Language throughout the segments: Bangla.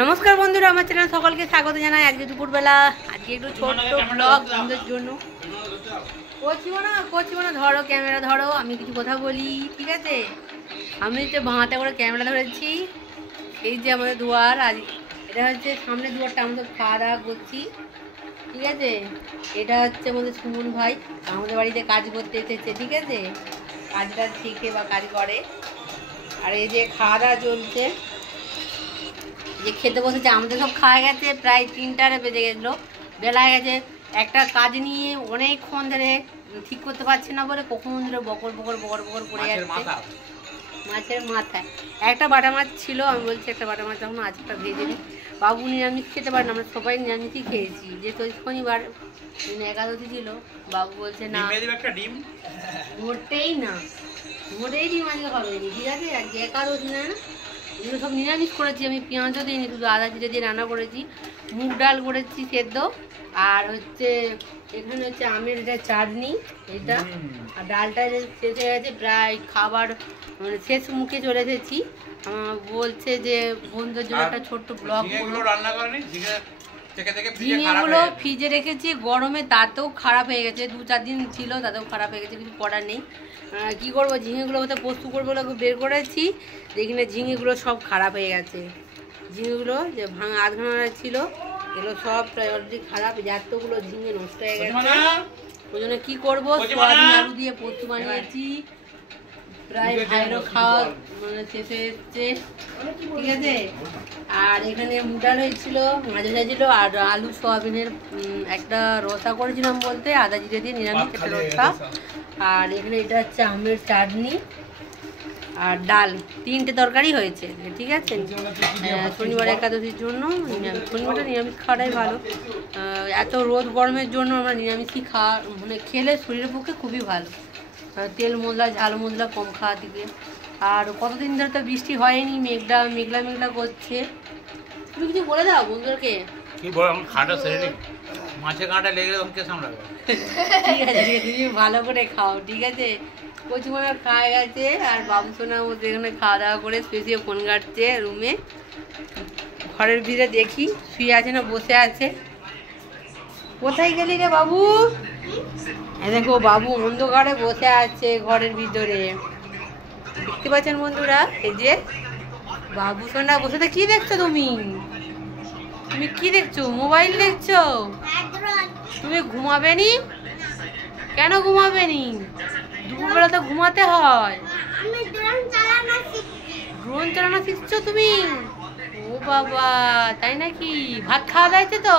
নমস্কার বন্ধুরা, আমার চ্যানেল সকলকে স্বাগত জানাই। আজকে দুপুরবেলা আজকে একটু ছোট্ট ব্লগ বন্ধুদের জন্য করছি না। ধরো ক্যামেরা ধরো, আমি কিছু কথা বলি, ঠিক আছে? আমি তো বাঁহাতে করে ক্যামেরা ধরেছি। এই যে আমাদের দুয়ার, আজ এটা হচ্ছে সামনে দুয়ারটা, আমাদের খাওয়া দাওয়া করছি, ঠিক আছে? এটা হচ্ছে আমাদের সুমন ভাই, আমাদের বাড়িতে কাজ করতে এসেছে, ঠিক আছে? কাজটা শিখে বা কাজ করে। আর এই যে খাওয়া দাওয়া চলছে, যে খেতে বসেছে, আমাদের সব খাওয়া গেছে, প্রায় 3টারে বেজে গেছিলো, বেলা গেছে। একটা কাজ নিয়ে অনেকক্ষণ ধরে ঠিক করতে পারছি না বলে কখন ধরে বকর বকর পড়ে যাচ্ছে। মাছের মাথায় একটা বাটা মাছ ছিল, আমি বলছি একটা বাটা মাছ যখন আজটা ভেজে দিই। বাবু নিরামিষ খেতে পারে না, আমরা সবাই নিরামিষই খেয়েছি, যেহেতু শনিবার একাদশী ছিল। বাবু বলছে না, মোটেই ডিম আজকে হবে, ঠিক আছে? আজকে একাদশী না, এগুলো সব নিরামিষ করেছি। আমি পেঁয়াজও দিইনি, শুধু আদা জিরে দিয়ে রান্না করেছি। মুগ ডাল করেছি সেদ্ধ, আর হচ্ছে এখানে হচ্ছে আমের এটা চাটনি, এটা। আর ডালটা শেষ হয়ে গেছে, প্রায় খাবার মানে শেষ মুখে চলে এসেছি। বলছে যে বন্ধুদের জন্য একটা ছোট্ট ব্লগ ঝিঙেগুলো ফ্রিজে রেখেছি গরমে, তাতেও খারাপ হয়ে গেছে। 2-4 দিন ছিল, তাতেও খারাপ হয়ে গেছে, কিছু করার নেই। কী করবো, ঝিঙেগুলো হয়তো পোস্ত করবো, বের করেছি, দেখি না ঝিঙেগুলো সব খারাপ হয়ে গেছে। ঝিঙেগুলো যে আধ ভাঙা ছিল, এগুলো সব প্রায় অলরেডি খারাপ, এতগুলো ঝিঙে নষ্ট হয়ে গেছে। ওই জন্য কী করবো, সয়াবিন আলু দিয়ে পোস্ত বানিয়েছি, প্রায় ভাইয়েরও খাওয়া মানে শেষ হচ্ছে, ঠিক আছে? আর এখানে মুগ ডাল হয়েছিল, মাঝে ছিল, আর আলু সয়াবিনের একটা রসা করেছিলাম, বলতে আদা জিরে দিয়ে নিরামিষ একটা রসা। আর এখানে এটা হচ্ছে আমের চাটনি আর ডাল, 3টে তরকারি হয়েছে, ঠিক আছে? শনিবার একাদশীর জন্য শনিবারটা নিরামিষ খাওয়াটাই ভালো। এত রোদ গরমের জন্য আমরা নিরামিষই খাওয়া মানে খেলে শরীরের পক্ষে খুবই ভালো। তেল মশলা ঝাল মশলা কম খাওয়া দিকে। আর কতদিন ধরে তো বৃষ্টি হয়নি, মেঘলা করছে। তুমি কিছু বলে দাও বন্ধুদেরকে। কি বল, খাটা সেরে মাছে কাঁটা লেগে ওকে সামলাবে। ঠিক আছে, তুমি ভালো করে খাও, ঠিক আছে? কচুমার খাওয়া গেছে, আর বাবু সোনা এখানে খাওয়া দাওয়া করে শুয়ে ফোন ঘাটছে রুমে। ঘরের ভিতরে দেখি শুয়ে আছে না বসে আছে। কোথায় গেলি রে বাবু? দেখো বাবু অন্ধকারে বসে আছে ঘরের ভিতরে, দেখতে পাচ্ছেন বন্ধুরা? এই যে বাবু সোনা বসে। কি দেখছো তুমি কি দেখছো? মোবাইল দেখছো? তুমি ঘুমাবে নি? কেন ঘুমাবে নি? দুপুরবেলা তো ঘুমাতে হয়। ড্রোন চালানো শিখছো তুমি? ও বাবা, তাই নাকি? ভাত খাওয়া দাইছে তো?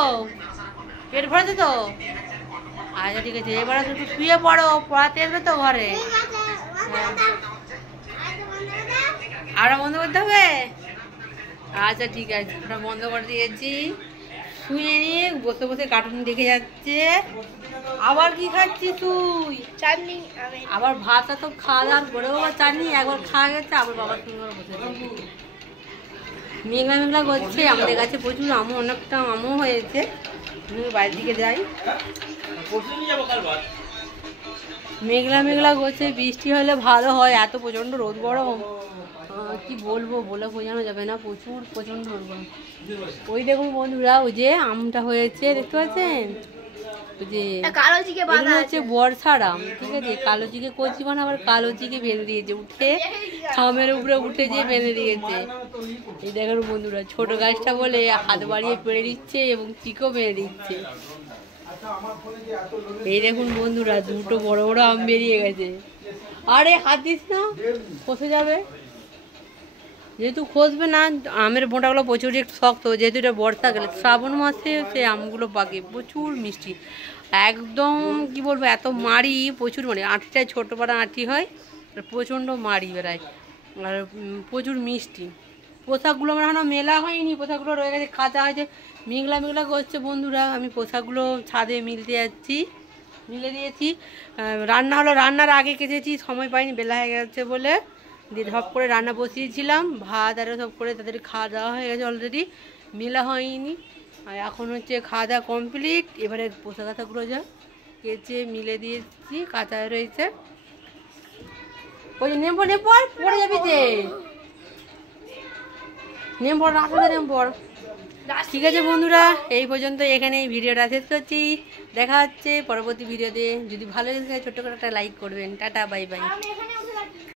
পেট ভরেছে তো? আচ্ছা ঠিক আছে, এবারে একটু শুয়ে পড়ো, পড়াতে আসবে তো ঘরে। আরো বন্ধ করতে হবে? আচ্ছা ঠিক আছে, আমরা বন্ধ করে দিয়েছি। শুয়ে নিয়ে বসে বসে কার্টুন দেখে যাচ্ছে। আবার কি খাচ্ছিস তুই? চাটনি। আবার ভাতটা তো খাওয়া দাওয়ার পরেও আবার চাটনি, একবার খাওয়া গেছে, আবার বাবার সঙ্গে বসে মেঘলা করছে। আমাদের কাছে প্রচুর আমও, অনেকটা আমও হয়েছে। বাইরের দিকে যাই, মেঘলা করছে। বৃষ্টি হলে ভালো হয়, এত প্রচণ্ড রোদ গরম কি বলবো, বলে বোঝানো যাবে না, প্রচণ্ড রোদ গরম। ওই দেখুন বন্ধুরা, ওই যে আমটা হয়েছে, দেখতে পাচ্ছেন? ওই যে এগুলো হচ্ছে বর্ষার আম, ঠিক আছে? কালো জিকে কচি মানে আবার কালো জিকে বেঁধে দিয়েছে, উঠে ছামের উপরে উঠে যে বেঁধে দিয়েছে। এই দেখুন বন্ধুরা, ছোট গাছটা বলে হাত বাড়িয়ে পেড়ে দিচ্ছে এবং চিকও বেঁধে দিচ্ছে। এই দেখুন বন্ধুরা, 2টো বড় বড় আম বেরিয়ে গেছে। আরে হাত দিস না, খসে যাবে। যেহেতু খসবে না, আমের বোঁটাগুলো প্রচুর একটু শক্ত, যেহেতু এটা বর্ষাকালে, শ্রাবণ মাসে সে আমগুলো পাকে, প্রচুর মিষ্টি একদম। কি বলবো, এত মাড়ি, প্রচুর মাড়ি, আঁটিটায় ছোটো পাড়া আঁটি হয়, আর প্রচণ্ড মাড়ি বেড়ায়, আর প্রচুর মিষ্টি। পোশাকগুলো আমার এখনও মেলা হয়নি, পোশাকগুলো রয়ে গেছে, কাঁচা হয়েছে। মেঘলা করছে বন্ধুরা, আমি পোশাকগুলো ছাদে মিলে দিয়েছি। রান্না হলো, রান্নার আগে কেচেছি, সময় পাইনি, বেলা হয়ে গেছে বলে দিয়ে ধপ করে রান্না বসিয়েছিলাম। ভাত আরও সব করে তাদের খাওয়া দাওয়া হয়ে গেছে, অলরেডি মেলা হয়নি। আর এখন হচ্ছে খাওয়া দাওয়া কমপ্লিট। এবারে পোশাক আশাকগুলো যা কেচে মিলে দিয়েছি, কাঁচা রয়েছে। ওই নেবো পড়ে যাবি যে। নেম পড় রাস্তাতে নেম পড়। ঠিক আছে বন্ধুরা, এই পর্যন্ত এখানে এই ভিডিওটা শেষ করছি। দেখা হচ্ছে পরবর্তী ভিডিওতে। যদি ভালো লাগে ছোট্ট করে একটা লাইক করবেন। Tata, bye bye.